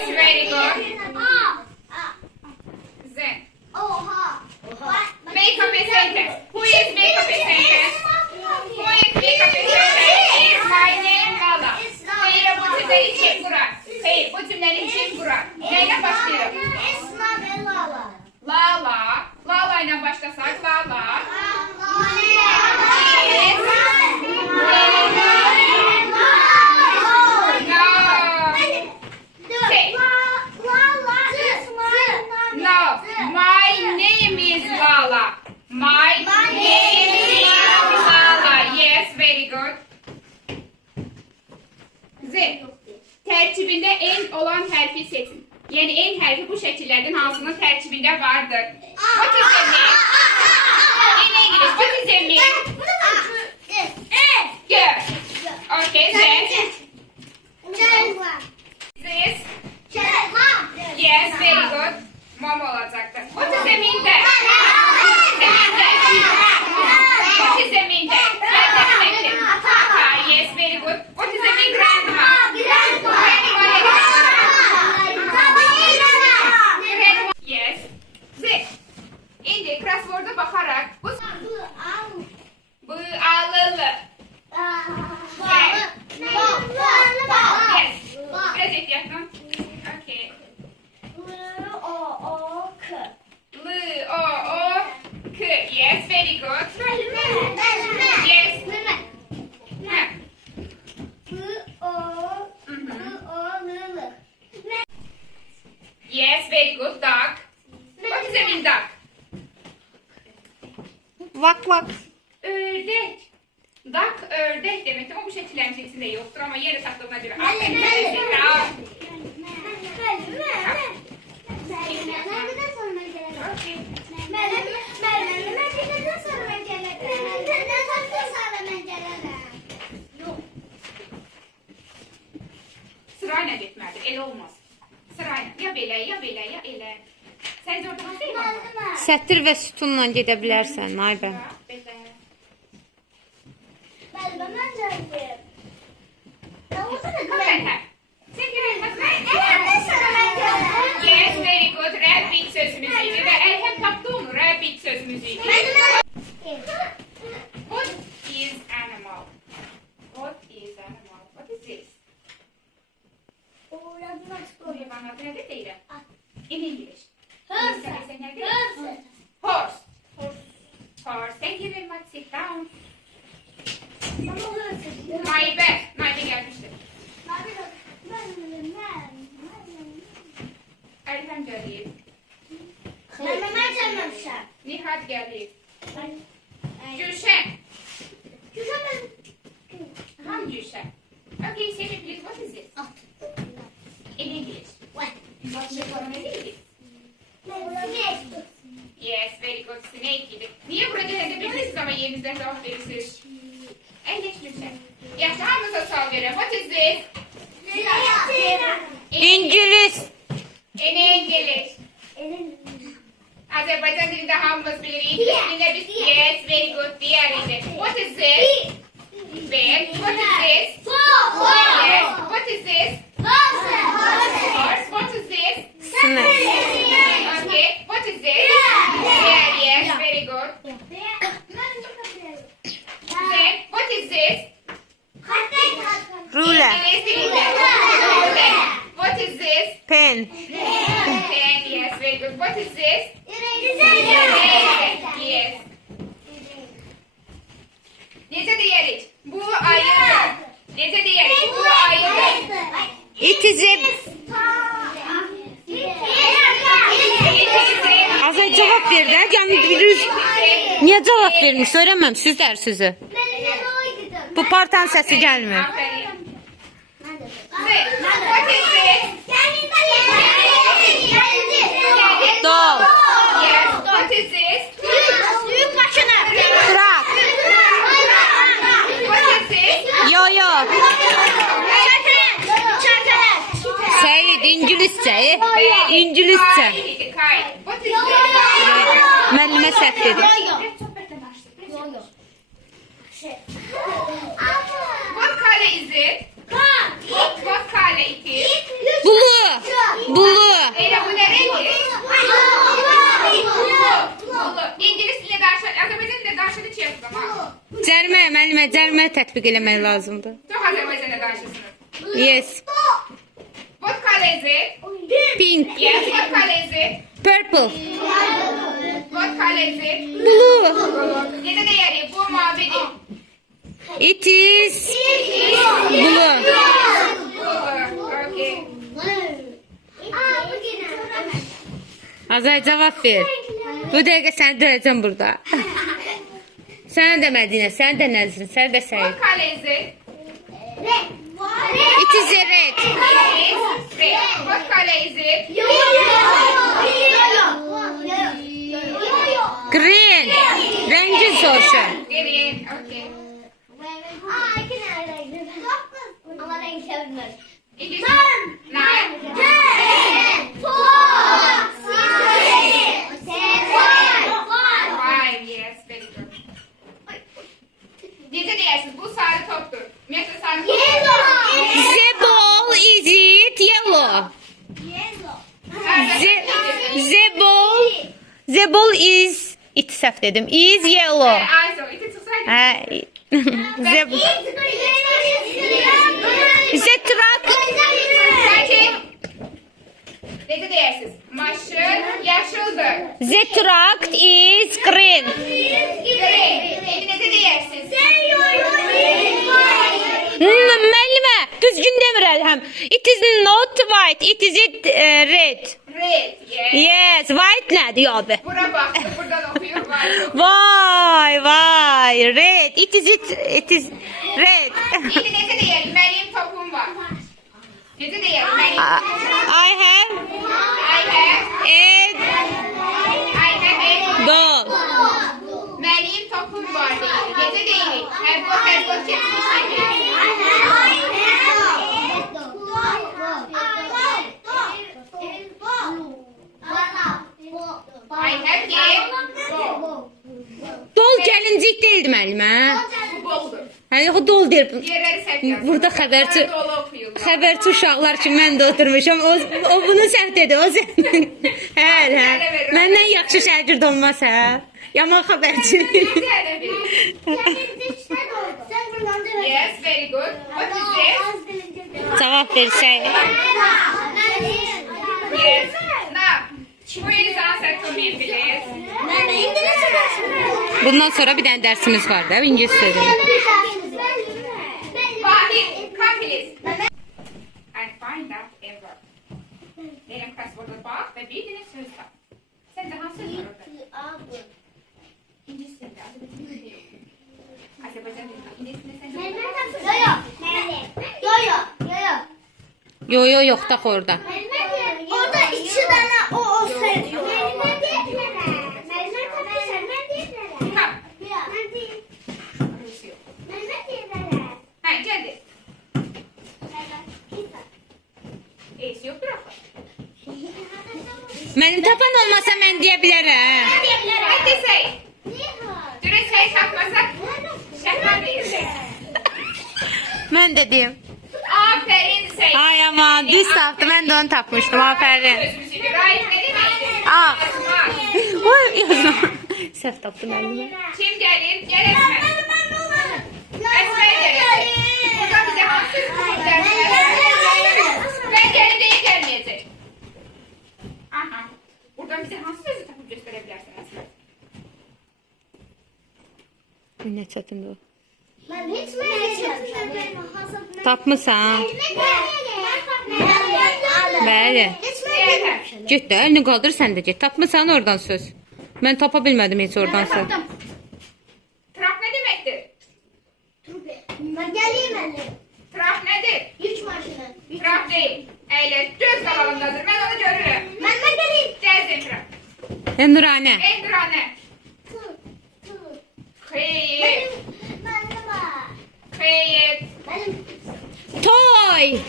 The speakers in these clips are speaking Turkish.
Yes, very good. Z. Makeup a sentence. Who is makeup a sentence? Who is makeup a sentence? Is my name Lala. Hayır, bu cümle için Burak. Hayır, bu cümlenin için Burak. Neyle başlayalım? Lala. Lala ile başlasak. Lala. No. My name is Lala. My name is Lala. Yes, very good. Z. Terkibinde en olan harfi seçin. Yani en harfi bu şekillerden hansının terkibinde vardır. What is the name? In English, what is the name? Good. Okay, then. This. Yes, very good. Mom olacaktır. What is the mean there? What is the mean there? Yes, very good. What is the mean grandma? Yes. Z. İndi crossword'a bakarak bu bağlılı. Yes. Biraz ehtiyatlan. Okay. L-O-O-K. Yes, very good. Yes. Yes, very good. Duck. What is the mean duck? Vak vak. Ördek. Duck ördek demektir ama bu şekillerin içinde yoktur ama yere saklanabilir. Aferin. Sırayla gitmelidir. El olmaz. Sırayla. Ya belə, ya belə, ya elə. Səncə orada hansı el olmaz? Sətir və sütunla gedə bilərsən, Naybə. Belə. Thank you very much. Yes, very good. Rabbit söz müziği ve Elhem taptı onu. Rabbit söz müziği. What is animal? What is animal? What is this? Bana nerede değil? In English. Horse. Horse. Horse. Thank you very much. Sit down. Maybe gelmiştir. Elhem gelir. Nihat gelir. Gülşen. Ham Gülşen. Okay, say me please, what is this? In English. What is it? Yes, very good. Snake gibi. Niye burada edebilirsiniz ama yerinizden cevap verirsiniz? Geç Gülşen. Yaxşı, hamınıza sual verirəm. What is this? İngiliz. In English. Azerbaycan dilinde hamımız bilir. İngiliz dilinde biz yes, very good diğeriydi. What is this? Bear. What is this? Yes. What is this? Horse. What is this? Snake. Okay. What is this? Bear. Yes, very good. Then, what is this? Ruler. İngiliz dilinde. Ruler. What is this? Pen. Pen. Yes, very good. What is this? Yes. Necə deyirik? Bu ayıdır. Necə deyirik? Bu ayıdır. It is a... Az önce cevap verdi. Yani biliriz. Niye cevap vermiş? Söylemem. Sizler sözü. Bu partan sesi gelmiyor. Aferin. What is this? Dog. Yes. What is this? Trak. What is this? Yo yo. Seyit İngilizce. İngilizce. Kite. What is this? Müellime səhv dedi. What color is it? What color it is? Blue. tətbiq eləmək lazımdır. Çox Azərbaycanda danışırsınız. Yes. What color is it? Pink. Yes, what color is it? Purple. What color is it? Blue. Necə deyərik? Bu mavidir. It is blue. Okay. Azay cavab ver. Bu dəqiqə səni döyəcəm burada. Sən də Mədinə, sən də Nəzrin, sən də Səid. What color is it? It is a red. It is red. What color is it? Green. Rəngin soruşun. Green. Okay. It is nine. Five. Yes, very good. Necə deyərsiniz? Bu sarı topdur. Ümumiyyətlə sarı top. The ball is it yellow. The ball is it səhv dedim. Is yellow. Ayso, iti tutsaydı. Hə. The truck. Sakin. Necə deyərsiniz? Maşın yaşıldır. The truck is green. Green. İndi necə deyərsiniz? Müəllimə, düzgün demirəm. It is not white. It is red. Red. Yes. Yes, white nədir abi? Bura baxdı, buradan oxuyur var. Vay, red. It is red. İndi necə deyəlim? Mənim topum var. Necə deyəlim? Mənim I have I have a doll. Mənim topum var deyil. Necə deyilik? Həzbot keçmişdir. I have a ball. Dol gəlincik deyildi müəllimə. Bu boldur. Hani o dol deyir. Yerləri səhv yazır. Burada xəbərçi Dolu oxuyurlar. xəbərçi uşaqlar ki, mən də oturmuşam. O bunu səhv dedi. O sənin. Hə. Məndən yaxşı şagird olmaz hə. Yaman xəbərçi. Yes, very good. What is this? Cavab versək. Yes. Now, who is answer to me, please? Bundan sonra bir dənə dərsimiz var da, ingilis sözü. Bahir, come please. And find out a word. Benim crossword'a bak ve bir tane söz tap. Sence hangi söz var orada? İngilizce'de, Azerbaycan dilinde. İngilizce'de sence Yo yok da orada. Orada iki tane o söylüyor. Tamam. Ha, geldi. Ace yok bırak. Mənim tapan olmasa mən deyə bilərəm. Hadi say. Dürüst say tapmasak. Şəhər verirler. Mən də deyim. Aferin say. Ay aman, düz tapdı. Mən də onu tapmışdım. Aferin. Sözümüzü bir right ne demektir? Aa. Yazmak. Oy, yazma. Səhv tapdı müəllimə. Kim gelir? Gel Esmer. Esmer gelir. Burada bize hangi söz dersi? Ben geldim değil gelmeyecek. Aha. Buradan bize hangi sözü takıp gösterebilirsin Esmer? Nə çətindir o. Ben hiç mi Tapmısan. Bəli. Yeter. Get də, əlini qaldır, sən də get. Tapmısan oradan söz. Mən tapa bilmədim heç oradan söz. Traf ne demektir? Ben geleyim anne. Traf nedir? Yük maşını. Traf değil. Eyle göz kalalındadır. Ben onu görürüm. Ben geleyim. Gelsin traf. Nurane. Endurane. Hayır. Ben de var. Hayır. Benim. Toy. Yes.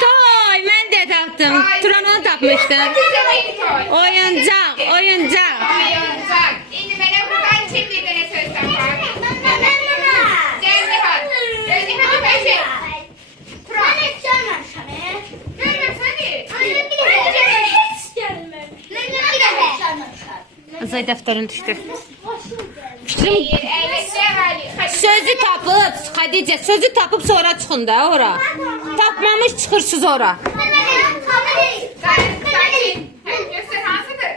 Toy. Mən də tapdım. Turanı tapmışdım. Oyuncaq. Oyuncaq. Oyuncak. Şimdi bana buradan kim bir tane söz tapar? Gel Nihat. Gel Nihat'ı peşin. Traf. Görmem seni. Azay dəftərin düşdü. Hayır. Evet. Sevali. Hadi. Sözü tapıb, Xədicə, sözü tapıb sonra çıxın da ora. Tapmamış çıxırsınız ora. Sakin. Göster hansıdır?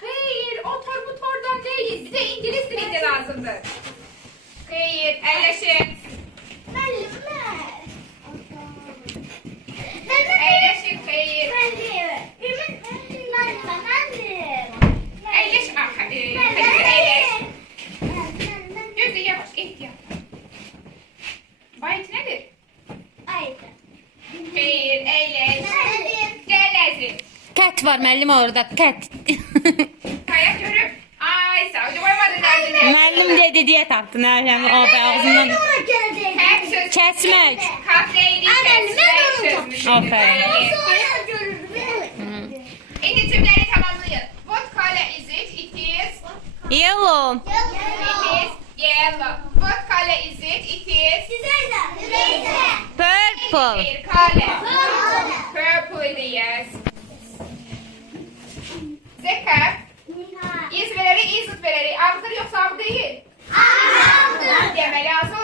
Hayır, o tor bu tordan değil. Bize İngiliz dilinde lazımdır. Hayır, əyləşin. Əyləşin, hayır. Əyləş, hadi əyləş. Gözde yavaş, ehtiyat. Bayit nedir? Hayır, əyləş. Gəl əzim. Kət var müəllim orada, kət. Kaya görüp. Ay sağ ol. Uyumadın derdine. Müəllim dedi deyə tapdın ha, yəni o ağzından. Hep söz. Kəsmək. Katleydi kesmek sözmüşdür. Aferin. İngilizceleri tamamlayın. What color is it? It is. Yellow. It is yellow. What color is it? It is. Purple. Hayır, color. Purple yes. Zeka. İz veleri, izut veleri. Ağdır yoksa ağ değil. Deməli ağzı